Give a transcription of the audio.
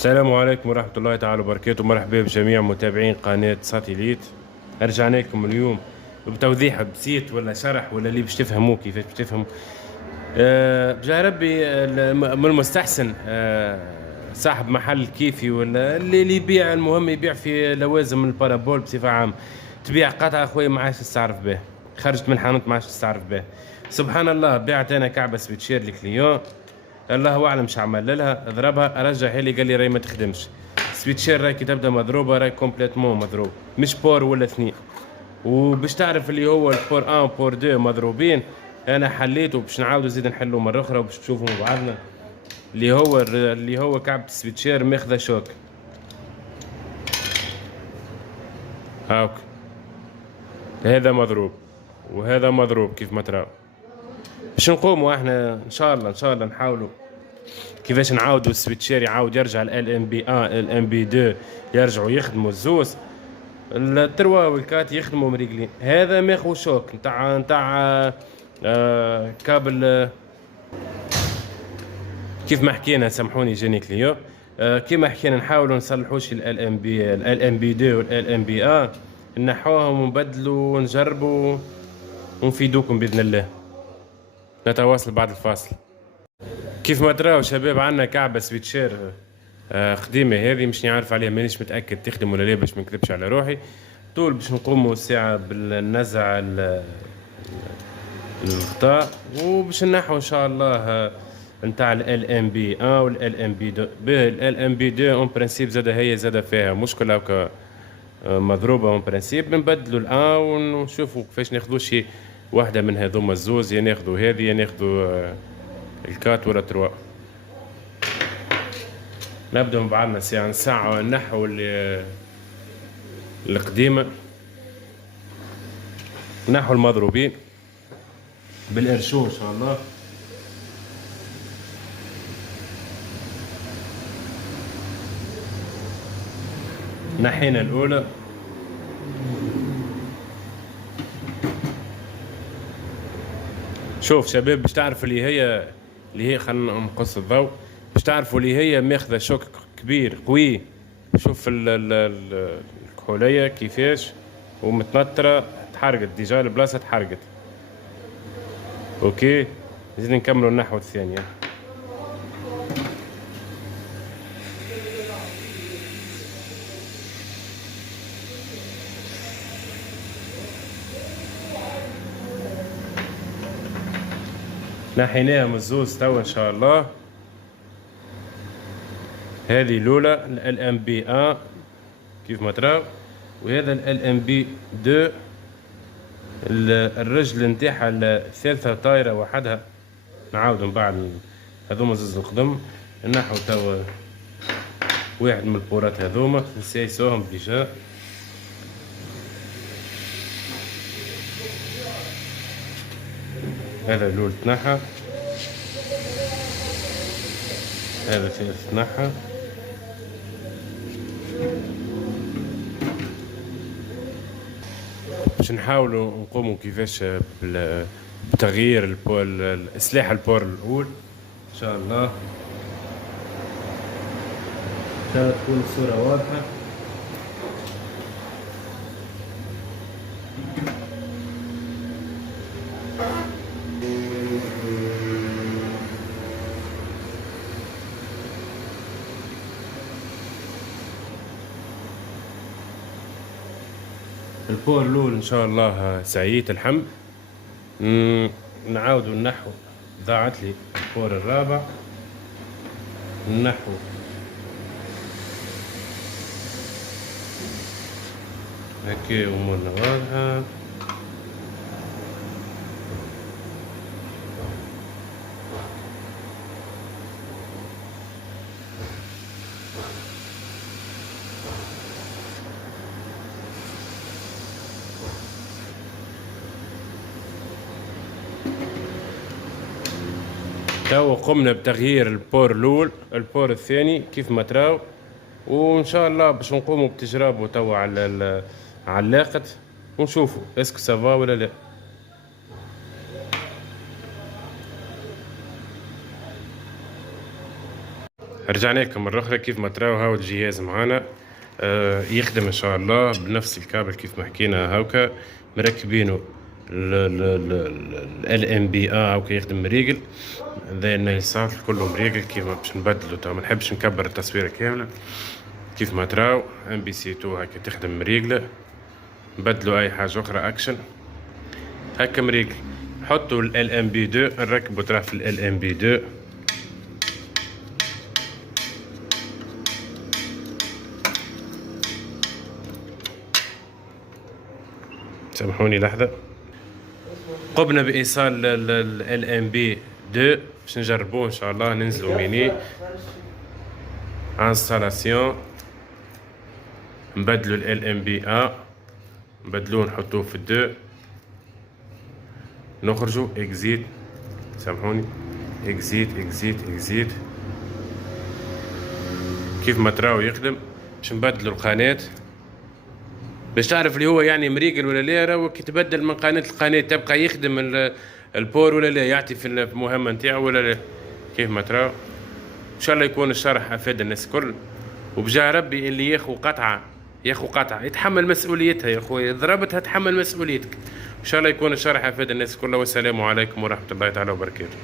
السلام عليكم ورحمة الله تعالى وبركاته. مرحبا بجميع متابعين قناة ساتيليت. رجعنا لكم اليوم بتوضيح بسيط ولا شرح ولا اللي باش تفهموه كيفاش باش تفهموا. بجاه ربي من المستحسن صاحب محل كيفي ولا اللي يبيع، المهم يبيع في لوازم البارابول بصفة عامة. تبيع قطعة خويا ما عادش تستعرف به، خرجت من حانوت ما عادش تستعرف به. سبحان الله، بعت انا كعبة سويتشير لكليون، الله اعلم مش عمل لها، ضربها رجعها لي قال لي راهي ما تخدمش. سويتشير راهي كي تبدا مضروبه راهي كومبليتمون مضروب، مش بور ولا اثنين. وباش تعرف اللي هو البور 1 وبور 2 مضروبين، انا حليته باش نعاودو زيد نحلو مره اخرى وباش تشوفوا مع بعضنا. اللي هو كعب السويتشير ماخذه شوك هاك، هذا مضروب وهذا مضروب كيف ما ترى. باش نقوموا احنا ان شاء الله نحاولوا كيفاش نعاودوا السويتشير يعاود يرجع ال ام بي 1 ال ام بي 2 يرجعوا يخدموا الزوز، التروا والكات يخدموا مريقلين. هذا ماخو شوك نتاع كابل كيف ما حكينا، سامحوني جاني كليو. كيما حكينا نحاولوا نصلحوش ال ام بي 2 وال ام بي 1، نحوهم ونبدلوا ونجربوا ونفيدوكم باذن الله. نتواصل بعد الفاصل. كيف ما تراو شباب عندنا كعبة سويتشير قديمة، هذه مش نعرف عليها، مانيش متأكد تخدم ولا لا باش ما نكذبش على روحي. طول باش نقوموا الساعة بالنزع الغطاء وباش نحو ان شاء الله نتاع ال ام بي 1 وال ام بي 2. ال ام بي 2 اون برانسيب زادا هي زادا فيها مشكلة هكا مضروبة اون برانسيب، نبدلوا الان ونشوفوا كيفاش ناخذوا شي واحدة من هذوما الزوز، يا ناخذوا هذه يا ناخذوا الكات ولا تروا. نبدأ بعضنا ساعة النحو القديمة، نحو المضروبين بالإرشو إن شاء الله. نحينا الأولى، شوف شباب باش تعرفوا اللي هي خلينا نقص الضوء، باش تعرفوا اللي هي ماخذة شوك كبير قوي. شوف الكحولية كيفاش ومتنطرة، تحرقت ديجا البلاصة تحرقت. اوكي نزيد نكملوا النحو الثانية. نحيناها من الزوز توا ان شاء الله. هذه الاولى ال ام بي 1 كيف ما تراو، وهذا ال ام بي 2 الرجل نتاعها الثالثة طايرة وحدها. نعاودو من بعد هذوما زوز القدم نحو توا واحد من البورات هذوما نسيسوهم ديجا. هذا الأول تنحى، هذا الثالث تنحى. باش نحاولوا نقوموا كيفاش بتغيير إصلاح البور الأول إن شاء الله، تكون الصورة واضحة. البور الأول إن شاء الله سعيد الحمد. نعاودوا النحو، ضاعت لي البور الرابع. النحو هكا أمورنا واضحة. توا قمنا بتغيير البور الأول، البور الثاني كيف ما تراو، وإن شاء الله باش نقوموا بتجربه توا على اللاقط ونشوفوا اسكو سافا ولا لا. رجعنا لكم مرة أخرى. كيف ما تراو هاو الجهاز معانا يخدم إن شاء الله بنفس الكابل كيف ما حكينا هاوكا. مركبينه ال MBA هاوكا يخدم مريقل. ذا النايل سات كله مريقل كيف ما باش نبدلو. تو ما نحبش نكبر التصويرة كاملة. كيف ما تراو MBC2 هاكا تخدم مريقلة. نبدلو أي حاجة أخرى أكشن هاكا مريقل. نحطو ال LMB2 نركبو طرف ال LMB2. سامحوني لحظة. قمنا بإيصال ال LMB2 باش نجربوه إن شاء الله. ننزلو ميني انستالاسيون، نبدلو ال LMBA، نبدلوه نحطوه في الدو، نخرجوا اكزيت. سامحوني اكزيت اكزيت اكزيت. كيف ما تراو يخدم. باش نبدلوا القناة باش تعرف اللي هو يعني مريقل ولا لا. راهو كي تبدل من قناة لقناة تبقى يخدم البور ولا لا، يعطي في المهمة نتاعو ولا لا. كيف ما تراو ان شاء الله يكون الشرح افاد الناس الكل. وبجاه ربي اللي ياخو قطعة يتحمل مسؤوليتها يا خويا. ضربتها تحمل مسؤوليتك. ان شاء الله يكون الشرح افاد الناس كلها. والسلام عليكم ورحمة الله تعالى وبركاته.